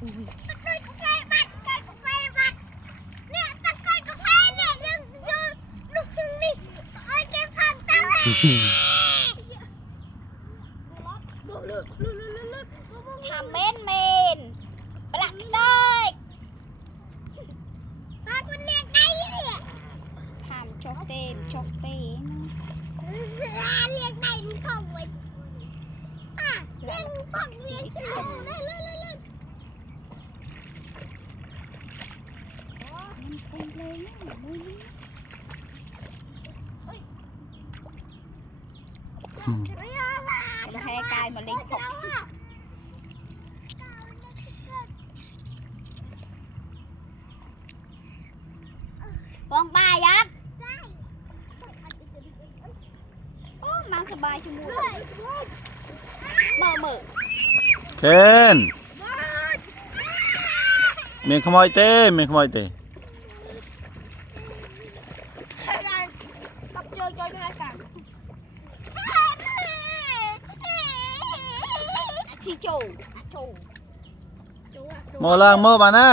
ตะกอนกาแฟบัดกาแฟบัดเนี่ยตะกอนกาแฟเนี่ยยังลูกนี่โอ้ยแกพังตาเลยทำเม่นปลักเลยตอนคุณเรียกได้เนี่ยทำชกเต้นเรียกได้มันของไว้เรียกของเรียกชื่อเลยมาให้กายมาเล็งผมวางปลายักษ์โอ้มันสบายจังเลยเมื่อเคนเมียขโมยเต้ตับเจอจอยยังไงกันที่โจ โมล่างโมบานได้